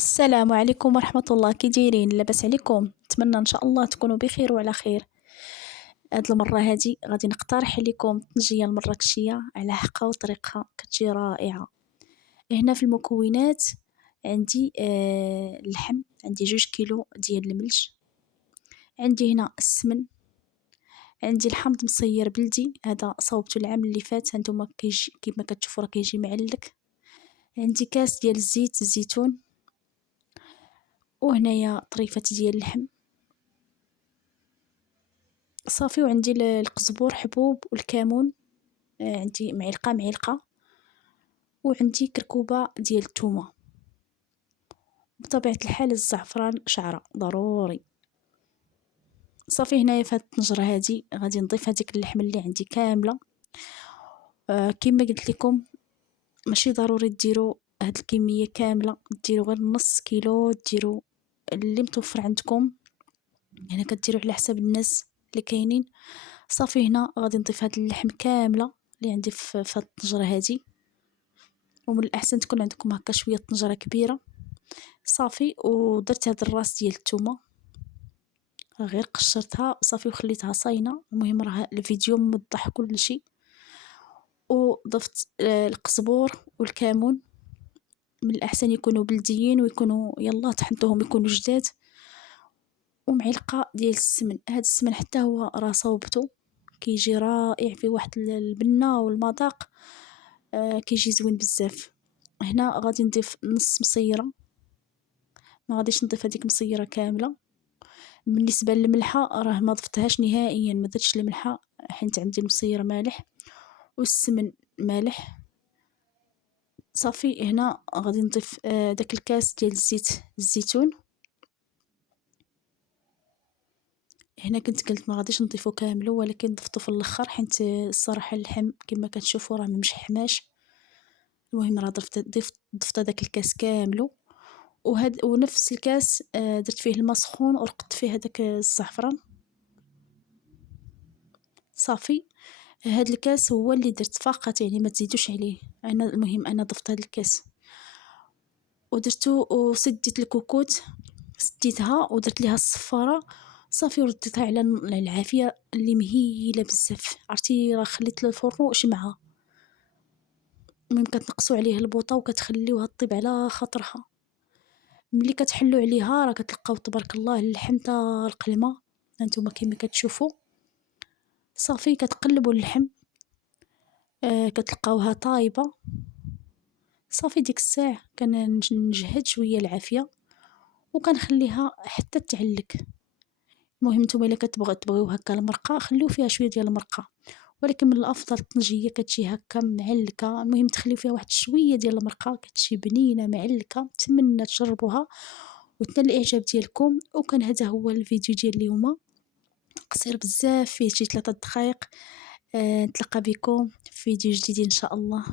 السلام عليكم ورحمة الله، كي دايرين؟ لاباس عليكم؟ نتمنى ان شاء الله تكونوا بخير وعلى خير. هاد المرة هادي غادي نقترح لكم الطنجية المراكشية على حقها وطريقها كتجي رائعة. هنا في المكونات عندي اللحم، عندي 2 كيلو ديال الملج، عندي هنا السمن، عندي الحامض مصير بلدي، هذا صوبته العام اللي فات، هانتوما كيجي كيما كتشوفوا راه كيجي معلك. عندي كاس ديال الزيت الزيتون، وهنايا طريفة ديال اللحم صافي. وعندي القزبور حبوب والكمون، عندي معلقة، وعندي كركوبة ديال الثومة، بطبيعة الحال الزعفران شعرة ضروري. صافي هنايا في هاد الطنجرة هادي غادي نضيف هاديك اللحم اللي عندي كاملة. كما قلت لكم ماشي ضروري ديروا هاد الكمية كاملة، ديروا غير نص كيلو، ديروا اللي متوفر عندكم، هنا كديروا على حساب الناس اللي كاينين. صافي هنا غادي نضيف هاد اللحم كاملة اللي عندي في هاد الطنجرة هادي، ومن الأحسن تكون عندكم هكا شوية طنجرة كبيرة. صافي ودرت هاد الراس ديال الثومة، غير قشرتها صافي وخليتها صاينة. المهم راه الفيديو موضح كل شيء. وضفت القزبور والكمون، من الأحسن يكونوا بلديين ويكونوا يلا طحنتوهم يكونوا جداد. ومعلقة ديال السمن، هاد السمن حتى هو راه صوبته كيجي رائع، فيه واحد البنة والمذاق، كيجي زوين بزاف. هنا غادي نضيف نص مصيرة، ما غاديش نضيف هذيك مصيرة كاملة. بالنسبة للملحة راه ما ضفتهاش نهائيا، ما درتش الملحة حيت عندي المصير مالح والسمن مالح. صافي هنا غادي نضيف داك الكاس ديال الزيت الزيتون. هنا كنت قلت ما غاديش نضيفو كامل، ولكن ضفته في الاخر حيت الصراحه اللحم كما كتشوفوا راه ممشحماش. المهم راه ضفت داك الكاس كاملو. ونفس الكاس درت فيه الماء سخون ورقدت فيه هذاك الزعفران. صافي هاد الكاس هو اللي درت فقط، يعني ما تزيدوش عليه. انا المهم انا ضفت هاد الكاس ودرتو وسديت الكوكوت، سديتها ودرت ليها الصفاره. صافي ورديتها على العافيه اللي مهيله بزاف، عرفتي راه خليت الفرن وشمعها. المهم كتنقصوا عليه البوطه وكتخليوها طيب على خاطرها. ملي كتحلو عليها راه كتلقاو تبارك الله اللحم طالق الماء، هانتوما كيما كتشوفوا. صافي كتقلبوا اللحم، كتلقاوها طايبه. صافي ديك الساعه كنجهد شويه العافيه وكنخليها حتى تعلك. المهم نتوما الا تبغيو هكا المرقه خليو فيها شويه ديال المرقه، ولكن من الافضل الطنجيه كتجي هكا معلكه. المهم تخليو فيها واحد شويه ديال المرقه كتجي بنينه معلكه. نتمنى تجربوها وتنال الاعجاب ديالكم. وكان هذا هو الفيديو ديال اليوم، قصير بزاف فيه شي 3 دقائق. نتلاقى بكم في فيديو جديد ان شاء الله.